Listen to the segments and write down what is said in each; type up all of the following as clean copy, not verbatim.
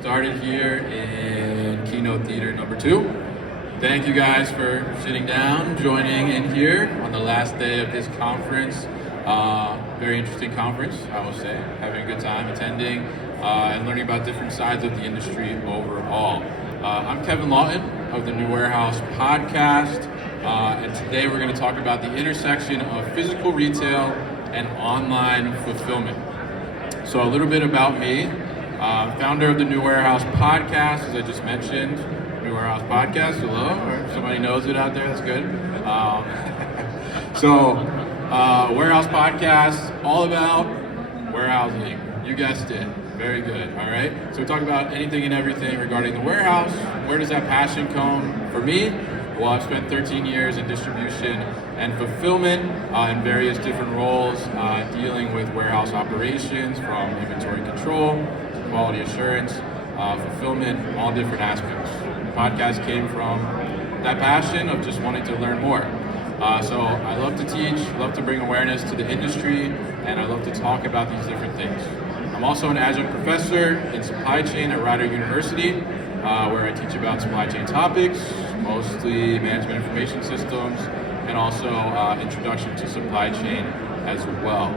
started here in Keynote Theater number 2. Thank you guys for sitting down, joining in here on the last day of this conference. Very interesting conference, I will say. Having a good time attending and learning about different sides of the industry overall. I'm Kevin Lawton of the New Warehouse podcast, and today we're going to talk about the intersection of physical retail and online fulfillment. So a little bit about me. Founder of the New Warehouse podcast, as I just mentioned. New Warehouse podcast, hello, or somebody knows it out there, that's good. Warehouse podcast, all about warehousing. You guessed it, very good, all right? So we talk about anything and everything regarding the warehouse. Where does that passion come for me? Well, I've spent 13 years in distribution and fulfillment in various different roles, dealing with warehouse operations from inventory control, quality assurance, fulfillment, all different aspects. The podcast came from that passion of just wanting to learn more. So I love to teach, love to bring awareness to the industry, and I love to talk about these different things. I'm also an adjunct professor in supply chain at Rider University, where I teach about supply chain topics, mostly management information systems, and also introduction to supply chain as well.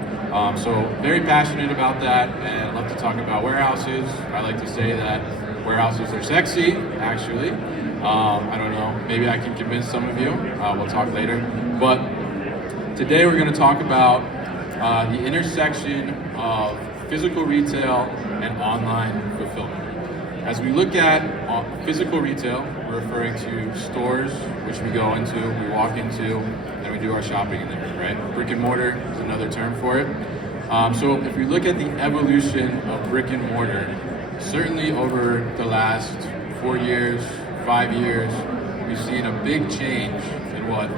So very passionate about that, and I love to talk about warehouses. I like to say that warehouses are sexy, actually. I don't know, maybe I can convince some of you. We'll talk later. But today we're going to talk about the intersection of physical retail and online fulfillment. As we look at physical retail, we're referring to stores, which we go into, we walk into, and we do our shopping in there, right? Brick and mortar is another term for it. So if we look at the evolution of brick and mortar, certainly over the last 4 years, 5 years, we've seen a big change in what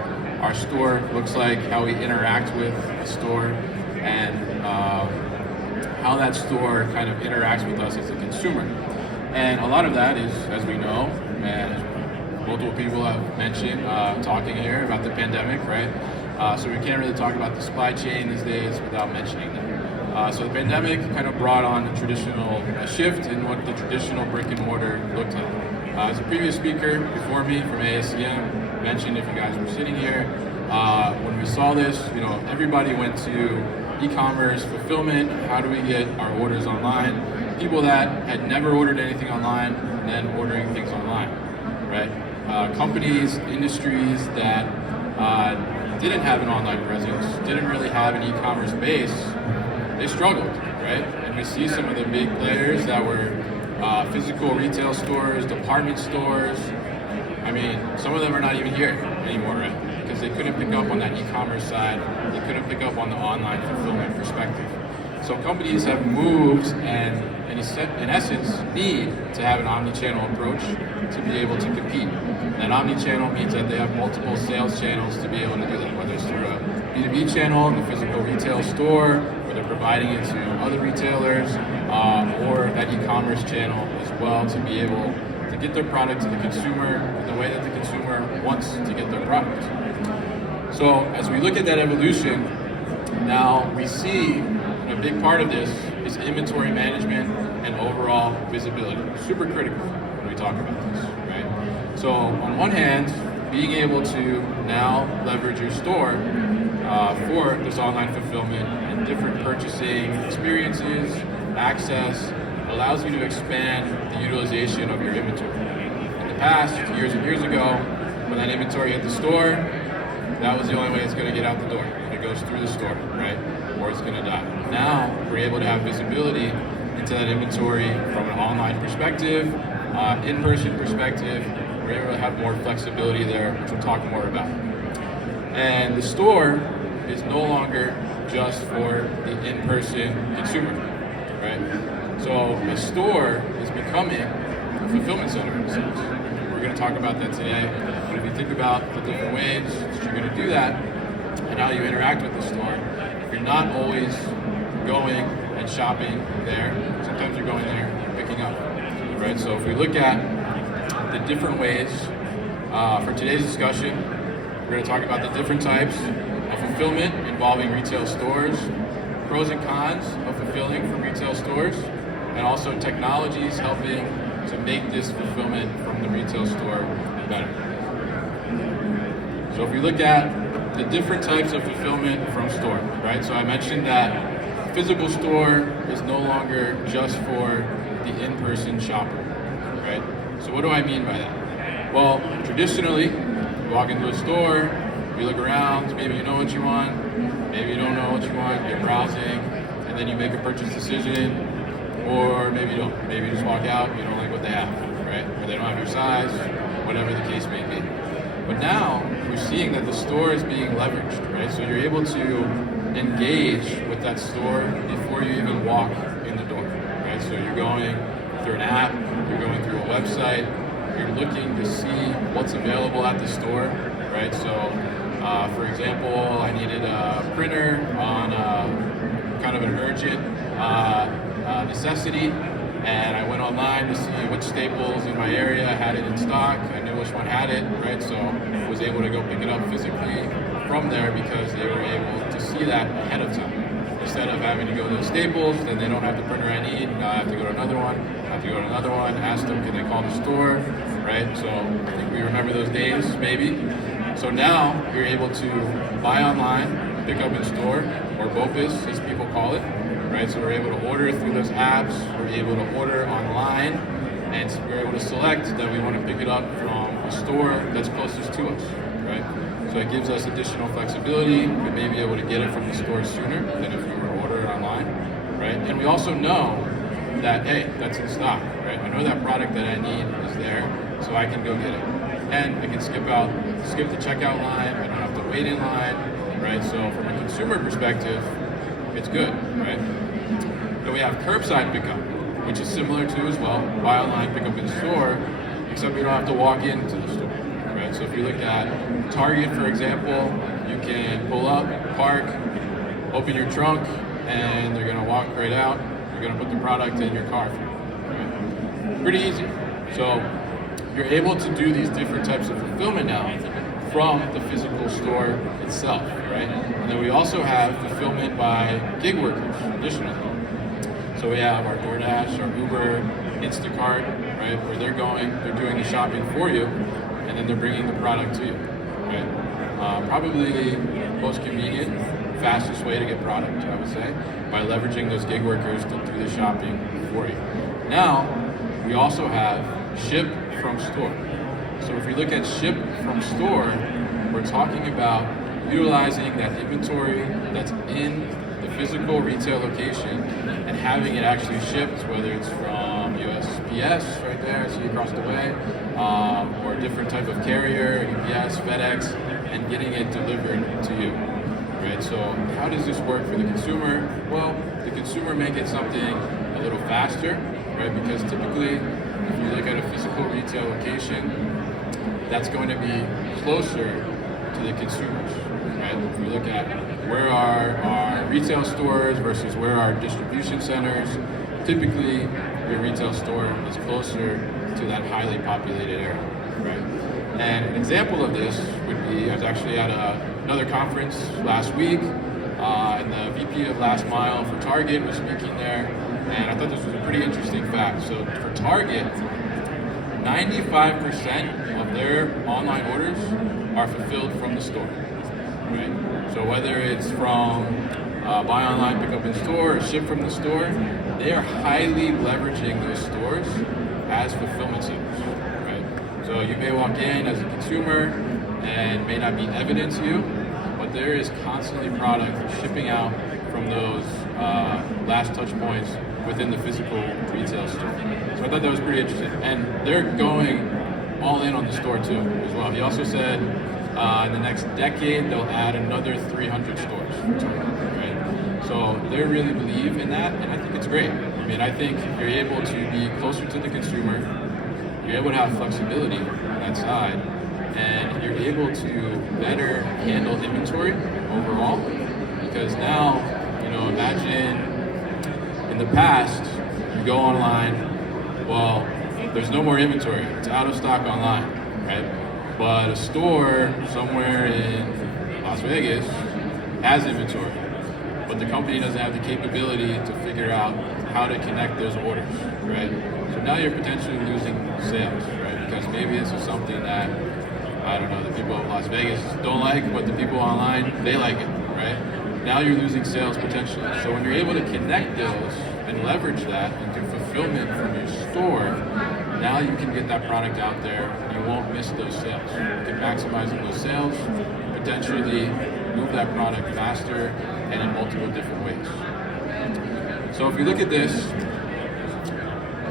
our store looks like, how we interact with a store, and how that store kind of interacts with us as a consumer. And a lot of that is, as we know, and multiple people have mentioned talking here about the pandemic, right? So we can't really talk about the supply chain these days without mentioning that. So the pandemic kind of brought on a shift in what the traditional brick and mortar looked like. As a previous speaker before me from ASCM mentioned, if you guys were sitting here, when we saw this, everybody went to e-commerce, fulfillment, how do we get our orders online? People that had never ordered anything online and then ordering things online, right? Companies, industries that didn't have an online presence, didn't really have an e-commerce base, they struggled, right? And we see some of the big players that were physical retail stores, department stores. I mean, some of them are not even here anymore, right? Because they couldn't pick up on that e-commerce side, they couldn't pick up on the online fulfillment perspective. So companies have moved and in essence need to have an omni-channel approach to be able to compete. And that omni-channel means that they have multiple sales channels to be able to do that, whether it's through a B2B channel in the physical retail store, or they're providing it to other retailers, or that e-commerce channel as well to be able to get their product to the consumer in the way that the consumer wants to get their product. So as we look at that evolution, now we see a big part of this is inventory management and overall visibility. Super critical when we talk about this, right? So on one hand, being able to now leverage your store for this online fulfillment and different purchasing experiences, access, allows you to expand the utilization of your inventory. In the past, years and years ago, when that inventory hit the store, that was the only way it's going to get out the door. It goes through the store, right? Or it's going to die. Now, we're able to have visibility into that inventory from an online perspective, in-person perspective. We're able to have more flexibility there, which we'll talk more about. And the store is no longer just for the in-person consumer, right? So the store is becoming a fulfillment center in a sense. We're going to talk about that today. But if you think about the different ways that you're going to do that and how you interact with the store, if you're not always going and shopping there, sometimes you're going there and picking up, right? So if we look at the different ways for today's discussion, we're going to talk about the different types of fulfillment involving retail stores, pros and cons of fulfilling from retail stores, and also technologies helping to make this fulfillment from the retail store better. So if we look at the different types of fulfillment from store, right? So I mentioned that physical store is no longer just for the in-person shopper, right? So what do I mean by that? Well, traditionally, you walk into a store, you look around, maybe you know what you want, maybe you don't know what you want, you're browsing, and then you make a purchase decision, or maybe you don't. Maybe you just walk out, you don't like what they have, right? Or they don't have your size, whatever the case may be. But now, we're seeing that the store is being leveraged, right? So you're able to engage with that store before you even walk in the door, right? So you're going through an app, you're going through a website, you're looking to see what's available at the store, right? So, for example, I needed a printer on kind of an urgent necessity, and I went online to see which staples in my area had it in stock. I knew which one had it, right? So I was able to go pick it up physically from there because they were able to see that ahead of time. Instead of having to go to the Staples, then they don't have the printer I need, now I have to go to another one, ask them, can they call the store, right? So I think we remember those days, maybe. So now you're able to buy online, pick up in store, or BOPIS, as people call it, right? So we're able to order through those apps, we're able to order online, and we're able to select that we want to pick it up from a store that's closest to us, right? So it gives us additional flexibility. We may be able to get it from the store sooner than if we were to order it online, right? And we also know that, hey, that's in stock, right? I know that product that I need is there, so I can go get it. And I can skip the checkout line, I don't have to wait in line, right? So from a consumer perspective, it's good, right? Then we have curbside pickup, which is similar to as well, buy online, pick up in store, except we don't have to walk into the store. Right? So if you look at Target, for example, you can pull up, park, open your trunk, and they're going to walk right out. They're going to put the product in your car. Right? Pretty easy. So you're able to do these different types of fulfillment now from the physical store itself, right? And then we also have fulfillment by gig workers, additionally. So we have our DoorDash, our Uber, Instacart, right? Where they're doing the shopping for you, and then they're bringing the product to you, right? Probably most convenient, fastest way to get product, I would say, by leveraging those gig workers to do the shopping for you. Now, we also have ship from store. So if we look at ship from store, we're talking about utilizing that inventory that's in the physical retail location and having it actually shipped, whether it's from USPS right there, I see across the way, or a different type of carrier, UPS, FedEx, and getting it delivered to you, right? So how does this work for the consumer? Well, the consumer may get something a little faster, right? Because typically, if you look at a physical retail location, that's going to be closer to the consumers, right? If we look at where are our retail stores versus where are distribution centers, typically your retail store is closer to that highly populated area, right? And an example of this would be, I was actually at another conference last week, and the VP of Last Mile for Target was speaking there, and I thought this was a pretty interesting fact. So for Target, 95% of their online orders are fulfilled from the store, right? So whether it's from buy online, pick up in store, or ship from the store, they are highly leveraging those stores as fulfillment centers, right? So you may walk in as a consumer and may not be evident to you, but there is constantly product shipping out from those last touch points within the physical retail store. So I thought that was pretty interesting. And they're going all in on the store too, as well. He also said in the next decade, they'll add another 300 stores for Target, right? So they really believe in that, and I think it's great. I mean, I think you're able to be closer to the consumer, you're able to have flexibility on that side, and you're able to better handle inventory overall, because now, imagine in the past, you go online, well, there's no more inventory, it's out of stock online, right? But a store somewhere in Las Vegas has inventory, but the company doesn't have the capability to figure out how to connect those orders, right? So now you're potentially losing sales, right? Because maybe this is something that, I don't know, the people of Las Vegas don't like, but the people online, they like it, right? Now you're losing sales potentially. So when you're able to connect those and leverage that into fulfillment from your store, now you can get that product out there and you won't miss those sales. You can maximize those sales, potentially move that product faster and in multiple different ways. So if you look at this,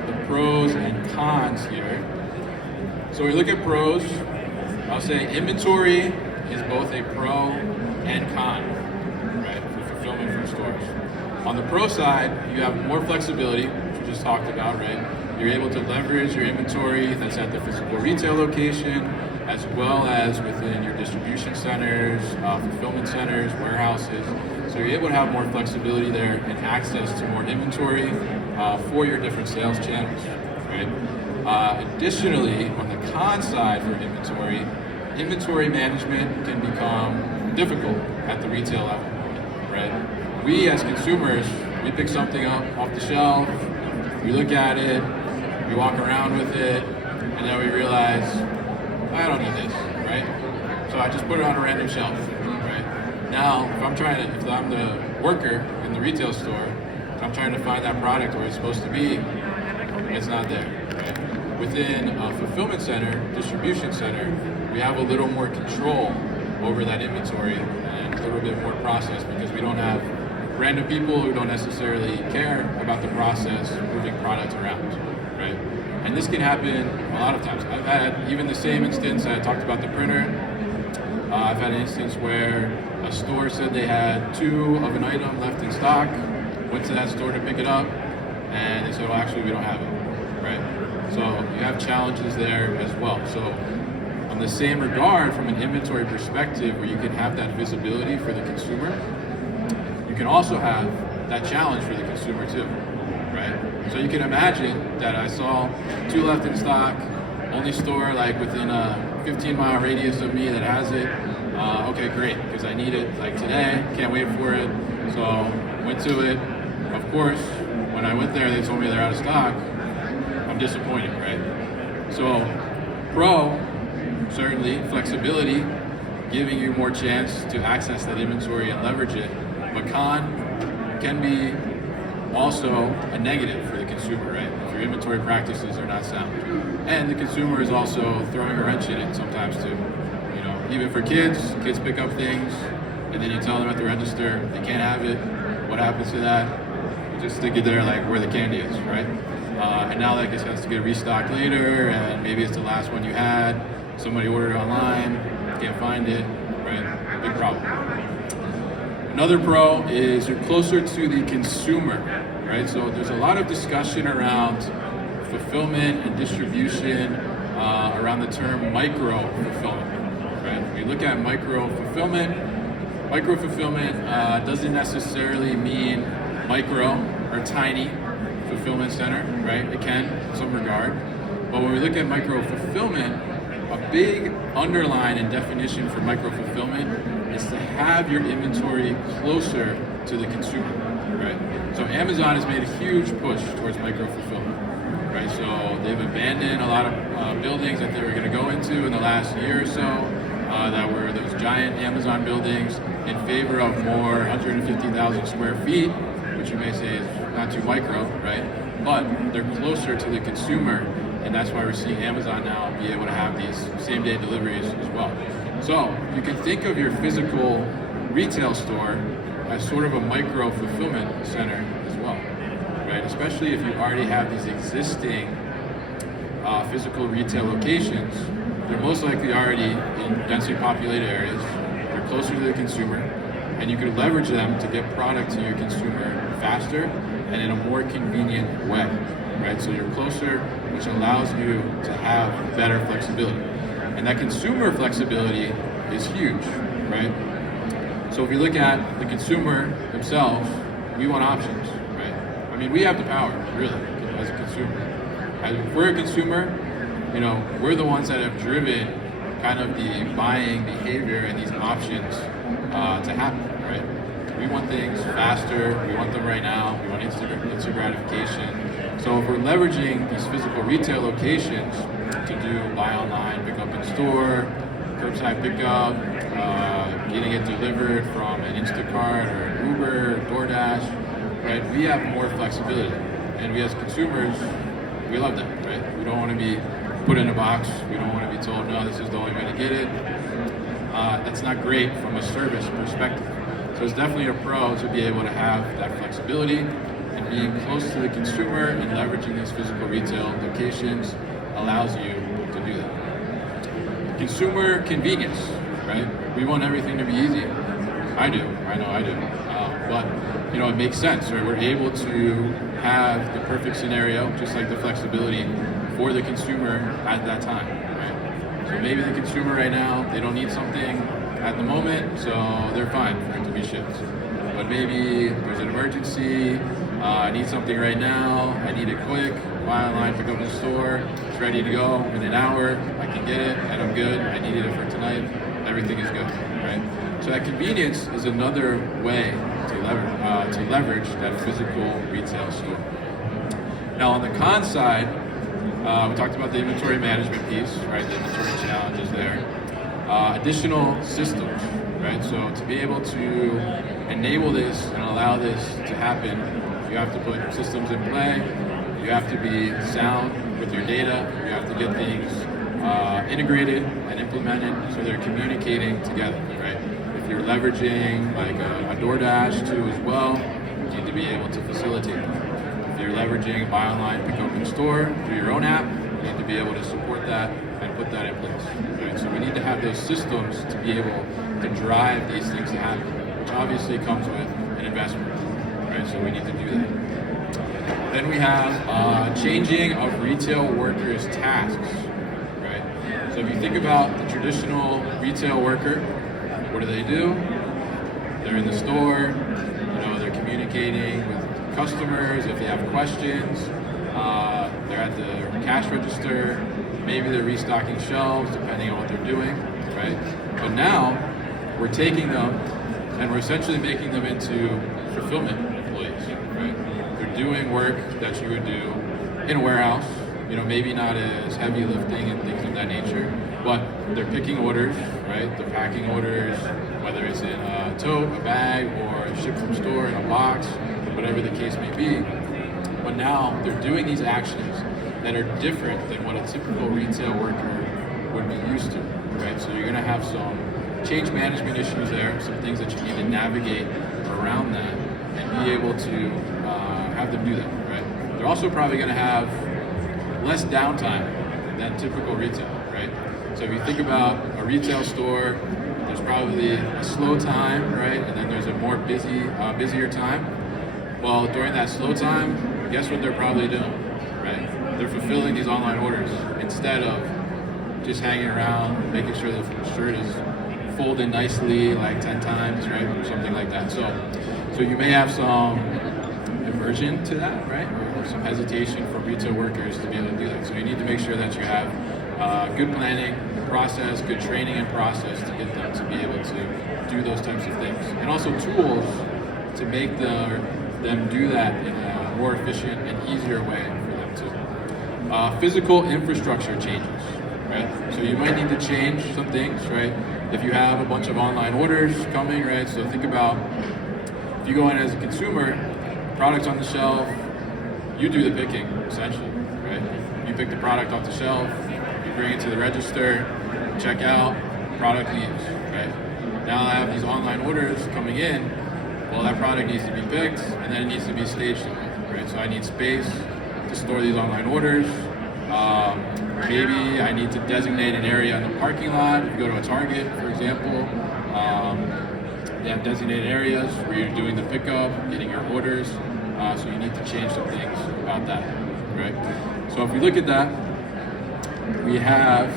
the pros and cons here. So we look at pros, I'll say inventory is both a pro and con, right, for fulfillment from stores. On the pro side, you have more flexibility, which we just talked about, right? You're able to leverage your inventory that's at the physical retail location, as well as within your distribution centers, fulfillment centers, warehouses. So you're able to have more flexibility there and access to more inventory for your different sales channels, right? Additionally, on the con side for inventory management can become difficult at the retail level, right? We as consumers, we pick something up off the shelf, we look at it, we walk around with it, and then we realize, I don't need this, right? So I just put it on a random shelf, right? Now, if I'm the worker in the retail store, if I'm trying to find that product where it's supposed to be, it's not there, right? Within a fulfillment center, distribution center, we have a little more control over that inventory and a little bit more process because we don't have random people who don't necessarily care about the process moving products around, right? And this can happen a lot of times. I've had even the same instance I talked about the printer. I've had an instance where a store said they had 2 of an item left in stock, went to that store to pick it up, and they said, well, actually, we don't have it, right? So you have challenges there as well. So on the same regard, from an inventory perspective, where you can have that visibility for the consumer, you can also have that challenge for the consumer too, right? So you can imagine that I saw 2 left in stock, only store like within a 15-mile radius of me that has it. Okay, great, because I need it like today, can't wait for it. So went to it. Of course, when I went there, they told me they're out of stock. I'm disappointed, right? So pro, certainly flexibility, giving you more chance to access that inventory and leverage it. But con can be also a negative for the consumer, right? If your inventory practices are not sound. And the consumer is also throwing a wrench in it sometimes too. You know, even for kids pick up things and then you tell them at the register they can't have it. What happens to that? You just stick it there like where the candy is, right? And now that has to get restocked later and maybe it's the last one you had. Somebody ordered it online, can't find it, right? Big problem. Another pro is you're closer to the consumer, right? So there's a lot of discussion around fulfillment and distribution around the term micro fulfillment, right? When you look at micro fulfillment doesn't necessarily mean micro or tiny fulfillment center, right? It can in some regard. But when we look at micro fulfillment, a big underline and definition for micro fulfillment is to have your inventory closer to the consumer, right? So Amazon has made a huge push towards micro fulfillment, right? So they've abandoned a lot of buildings that they were going to go into in the last year or so that were those giant Amazon buildings in favor of more 150,000 square feet, which you may say is not too micro, right? But they're closer to the consumer, and that's why we're seeing Amazon now be able to have these same-day deliveries as well. So you can think of your physical retail store as sort of a micro fulfillment center as well, right? Especially if you already have these existing physical retail locations, they're most likely already in densely populated areas, they're closer to the consumer, and you can leverage them to get product to your consumer faster and in a more convenient way, right? So you're closer, which allows you to have better flexibility. And that consumer flexibility is huge, right? So if you look at the consumer themselves, we want options, right? I mean, we have the power, really, as a consumer. If we're a consumer, you know, we're the ones that have driven kind of the buying behavior and these options to happen, right? we want things faster, we want them right now, we want instant gratification. So if we're leveraging these physical retail locations to do buy online, pick up in store, curbside pickup, getting it delivered from an Instacart or an Uber, DoorDash, right? We have more flexibility. And we as consumers, we love that, right? We don't want to be put in a box. We don't want to be told, no, this is the only way to get it. That's not great from a service perspective. So it's definitely a pro to be able to have that flexibility and being close to the consumer and leveraging these physical retail locations allows you to do that. Consumer convenience, right? We want everything to be easy. I know I do. But it makes sense, right? We're able to have the perfect scenario, just like the flexibility for the consumer at that time, right? So maybe the consumer right now, they don't need something at the moment, so they're fine for it to be shipped. But maybe there's an emergency, I need something right now, I need it quick, buy online, pick up in the store, it's ready to go in an hour, I can get it, and I'm good, I needed it for tonight, everything is good, right? So that convenience is another way to leverage that physical retail store. Now on the con side, we talked about the inventory management piece, right? The inventory challenges there. Additional systems, right? So to be able to enable this and allow this to happen, you have to put systems in play. You have to be sound with your data. You have to get things integrated and implemented so they're communicating together, right? If you're leveraging like a DoorDash too as well, you need to be able to facilitate that. If you're leveraging buy online, pick up in store through your own app, you need to be able to support that and put that in place. Right? So we need to have those systems to be able to drive these things to happen, which obviously comes with an investment. Right? So we need to do that. Then we have changing of retail workers' tasks. Right? So if you think about the traditional retail worker, what do? They're in the store, they're communicating with customers if they have questions, they're at the cash register, maybe they're restocking shelves depending on what they're doing, right? But now we're taking them and we're essentially making them into fulfillment employees, right? They're doing work that you would do in a warehouse, maybe not as heavy lifting and things of that nature, but they're picking orders, right? They're packing orders, whether it's in a tote, a bag, or shipped from store in a box, whatever the case may be. But now they're doing these actions that are different than what a typical retail worker would be used to, right? So you're gonna have some change management issues there, some things that you need to navigate around that and be able to have them do that, right? They're also probably gonna have less downtime than typical retail, right? So if you think about a retail store, there's probably a slow time, right? And then there's a more busier time. Well, during that slow time, guess what they're probably doing, right? They're fulfilling these online orders instead of just hanging around, making sure the shirt is folded nicely like 10 times, right? Or something like that. So you may have some aversion to that, right? Or some hesitation from retail workers to be able to do that. So you need to make sure that you have good planning process, good training and process to get them to be able to do those types of things. And also tools to make them do that in a more efficient and easier way for them to. Physical infrastructure changes, right? So you might need to change some things, right? If you have a bunch of online orders coming, right? So think about if you go in as a consumer, products on the shelf, you do the picking, essentially, right? You pick the product off the shelf, you bring it to the register, check out, product leaves, right? Now I have these online orders coming in, well, that product needs to be picked, and then it needs to be staged, right? So I need space to store these online orders. Maybe I need to designate an area in the parking lot. If you go to a Target, for example, they have designated areas where you're doing the pickup, getting your orders, so you need to change some things about that, right? So if we look at that, we have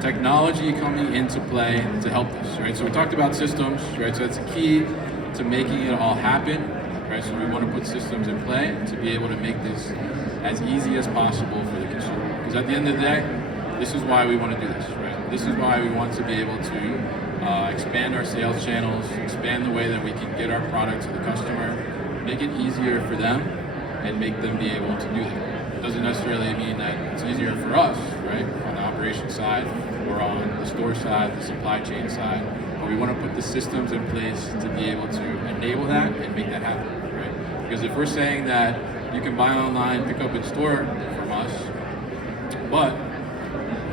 technology coming into play to help us, right? So we talked about systems, right? So that's key to making it all happen, right? So we want to put systems in play to be able to make this as easy as possible for the consumer. Because at the end of the day, this is why we want to do this, right? This is why we want to be able to expand our sales channels, expand the way that we can get our product to the customer, make it easier for them, and make them be able to do that. It doesn't necessarily mean that it's easier for us, right, on the operation side or on the store side, the supply chain side, but we want to put the systems in place to be able to enable that and make that happen, right? Because if we're saying that you can buy online, pick up in store from us, but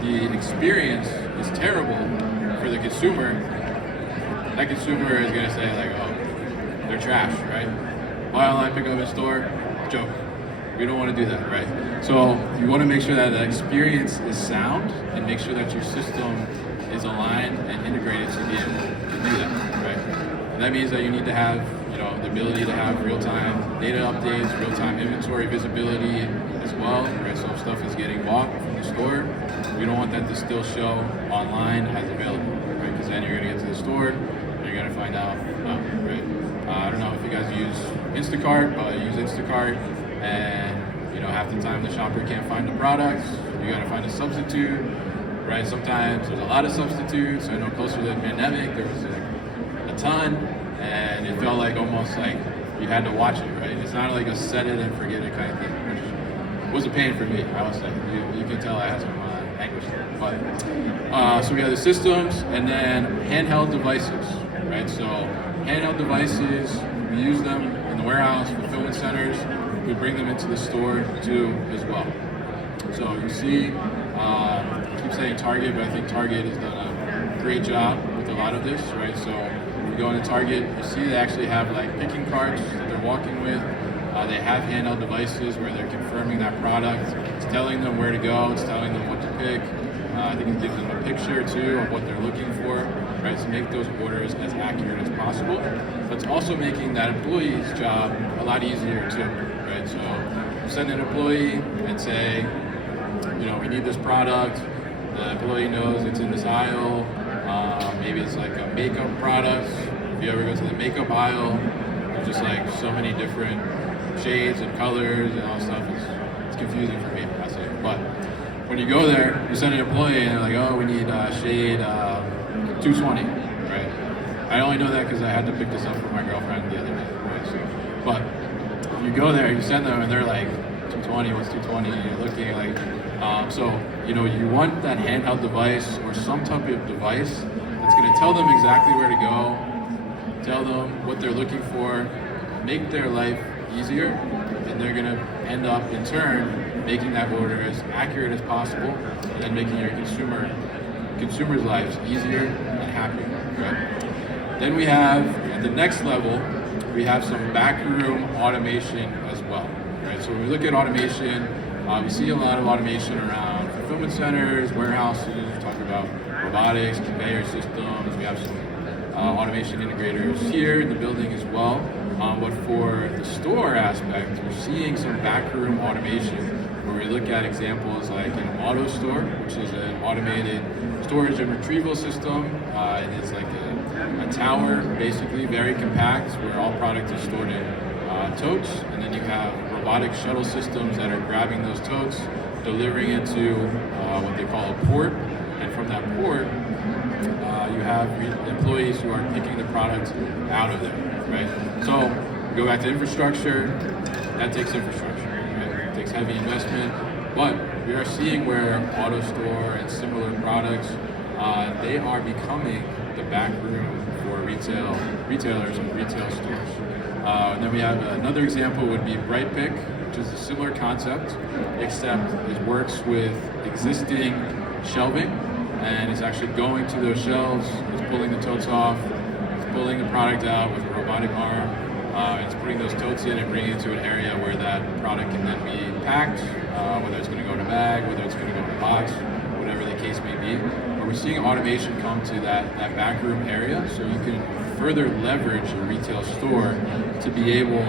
the experience is terrible for the consumer, that consumer is going to say like, oh, they're trash, right? Buy online, pick up in store, joke. We don't want to do that, right? So you want to make sure that the experience is sound and make sure that your system is aligned and integrated to be able to do that, right? And that means that you need to have, the ability to have real-time data updates, real-time inventory visibility as well, right? So if stuff is getting bought from the store, we don't want that to still show online as available, right? Because then you're going to get to the store and you're going to find out, right? I don't know if you guys use Instacart, but I use Instacart, and half the time the shopper can't find the products. You got to find a substitute, right? Sometimes there's a lot of substitutes. I know closer to the pandemic there was a ton, and it felt like almost like you had to watch it, right? It's not like a set it and forget it kind of thing, which was a pain for me. I was like, you can tell I had some anguish there. But so we have the systems, and then handheld devices, right? So handheld devices, we use them in the warehouse, fulfillment centers. We bring them into the store too as well. So you see, I keep saying Target, but I think Target has done a great job with a lot of this, right? So when you go into Target, you see they actually have like picking carts that they're walking with. They have handheld devices where they're confirming that product. It's telling them where to go. It's telling them what to pick. I think it gives them a picture too of what they're looking for, right? To make those orders as accurate as possible. But it's also making that employee's job a lot easier too, right? So you send an employee and say, we need this product. The employee knows it's in this aisle. Maybe it's like a makeup product. If you ever go to the makeup aisle, there's just like so many different shades and colors and all that stuff. It's confusing for me, I say. But when you go there, you send an employee and they're like, oh, we need shade 220, right? I only know that because I had to pick this up for my girlfriend the other day, right? So, but you go there, you send them, and they're like, 220, what's 220? And you're looking like, you want that handheld device or some type of device that's going to tell them exactly where to go, tell them what they're looking for, make their life easier, and they're going to end up in turn making that order as accurate as possible, and then making your consumers' lives easier and happier, right? Then we have, at the next level, we have some backroom automation as well, right? So when we look at automation, we see a lot of automation around fulfillment centers, warehouses. We talk about robotics, conveyor systems. We have some automation integrators here in the building as well. But for the store aspect, we're seeing some backroom automation where we look at examples like an auto store, which is an automated storage and retrieval system. It is like a tower, basically, very compact, where all product is stored in totes, and then you have robotic shuttle systems that are grabbing those totes, delivering it to what they call a port, and from that port, you have employees who are picking the product out of there, right? So go back to infrastructure, that takes infrastructure, right? It takes heavy investment, but we are seeing where AutoStore and similar products, they are becoming the back room for retailers and retail stores. And then we have another example would be BrightPick, which is a similar concept, except it works with existing shelving, and it's actually going to those shelves, it's pulling the totes off, it's pulling the product out with a robotic arm, it's putting those totes in and bringing it to an area where that product can then be packed, whether it's going to go in a bag, whether it's going to go in a box, whatever the case may be. But we're seeing automation come to that backroom area, so you can further leverage a retail store to be able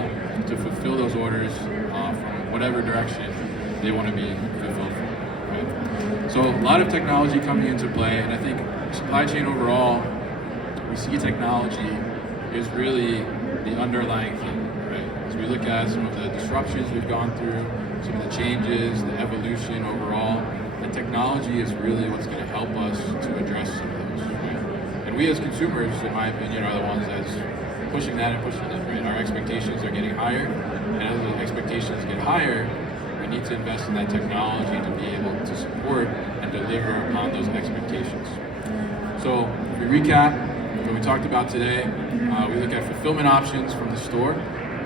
to fulfill those orders from whatever direction they want to be fulfilled from, right? So a lot of technology coming into play, and I think supply chain overall, we see technology is really the underlying thing, right? As we look at some of the disruptions we've gone through, some of the changes, the evolution overall, and technology is really what's going to help us to address some of those, right? And we as consumers, in my opinion, are the ones that's pushing that and pushing it, right? Our expectations are getting higher, and as the expectations get higher, we need to invest in that technology to be able to support and deliver upon those expectations. So, if we recap what we talked about today, we look at fulfillment options from the store.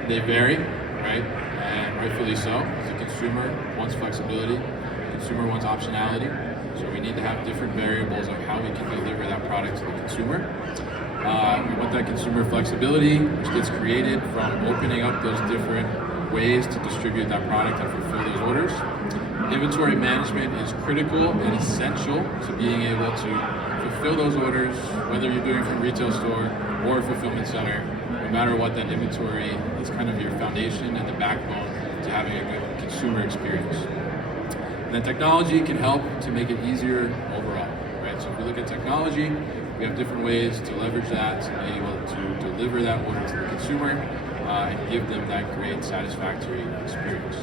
They vary, right? And rightfully so, because the consumer wants flexibility, the consumer wants optionality. So we need to have different variables of how we can deliver that product to the consumer. We want that consumer flexibility, which gets created from opening up those different ways to distribute that product and fulfill those orders. Inventory management is critical and essential to being able to fulfill those orders, whether you're doing it from retail store or a fulfillment center. No matter what, that inventory is kind of your foundation and the backbone to having a good consumer experience. And then technology can help to make it easier overall, right? So if we look at technology, we have different ways to leverage that to be able to deliver that order to the consumer and give them that great satisfactory experience.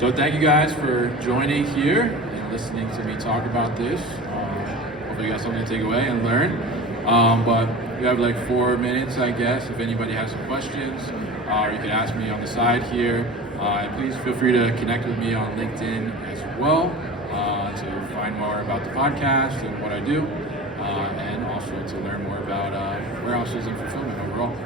So thank you guys for joining here and listening to me talk about this. Hopefully you got something to take away and learn. But we have like 4 minutes, I guess, if anybody has some questions, or you can ask me on the side here. And please feel free to connect with me on LinkedIn as well to find more about the podcast and what I do, and also to learn more about warehouses and fulfillment overall.